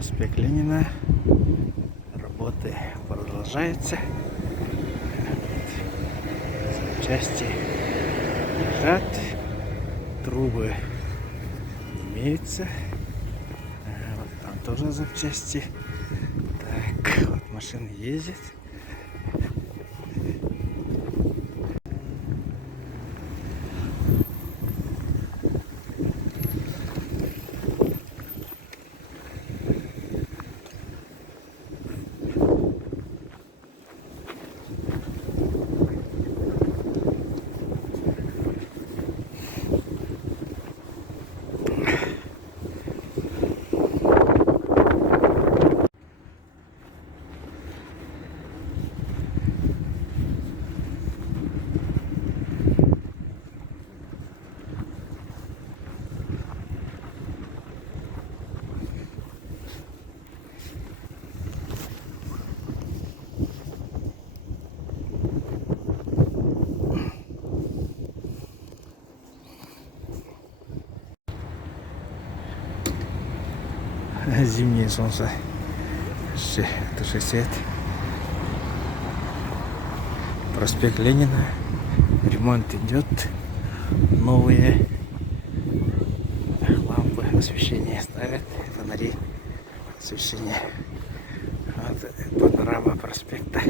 Проспект Ленина. Работы продолжаются. Запчасти лежат. Трубы имеются. Вот там тоже запчасти. Так, вот машина ездит. Зимнее солнце тушит свет. Проспект Ленина. Ремонт идет. Новые лампы освещения ставят. Фонари освещения. Вот панорама проспекта.